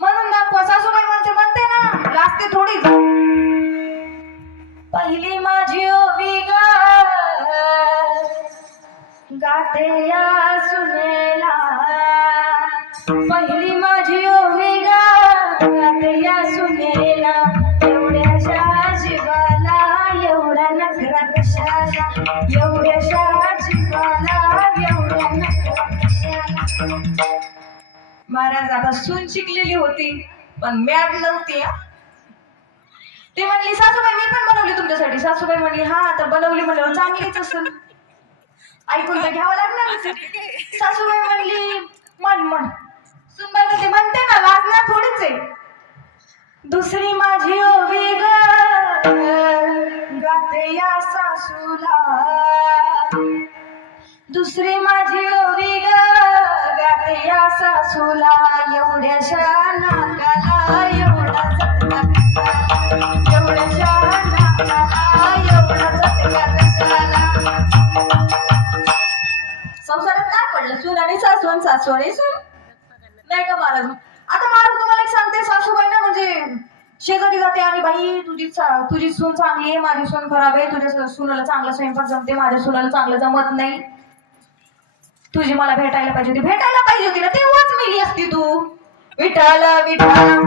म्हणून दाखवा. सासूबाई म्हणते ना, लाजते थोडीच. पहिली माझी ओवी गाते या सुनेला, पहिली माझी ओवी गाते या सुनेला, एवढ्याशा जीवाला एवढा नखरा कशाला, एवढ्याशा जीवाला एवढा नखरा कशाला. महाराज आता सून शिकलेली होती पण मॅड नव्हती. ती म्हणली सासूबाई मी पण बनवली तुमच्यासाठी. सासूबाई म्हणली हा आता बनवली म्हणल्यावर चांगलीच असेल, ऐकून तर घ्यावं लागणार. सासूबाई म्हणली म्हण. सुनबाई म्हणते ना, वाजणार थोडीच आहे. दुसरी माझी ओवी गाते या सासूला, दुसरी माझी ओवी गाते या सासूला, एवढ्याशा नाकाला एवढा झटका कशाला, एवढ्याशा नाकाला एवढा झटका कशाला. संसारात काय पडलं, सून आणि सासू आणि सासू आणि सून नाही का महाराज. आता महाराज तुम्हाला एक सांगते, सासूबाई ना म्हणजे शेजारी जाते आणि बाई तुझी सून चांगली आहे, माझी सून खराब आहे, तुझ्या सुनाला चांगला स्वयंपाक जमते, माझ्या सुनाला चांगलं जमत नाही, तुझी मला भेटायला पाहिजे होती. भेटायला पाहिजे होती ना, तेव्हाच मिली असती तू. विठाला विठाला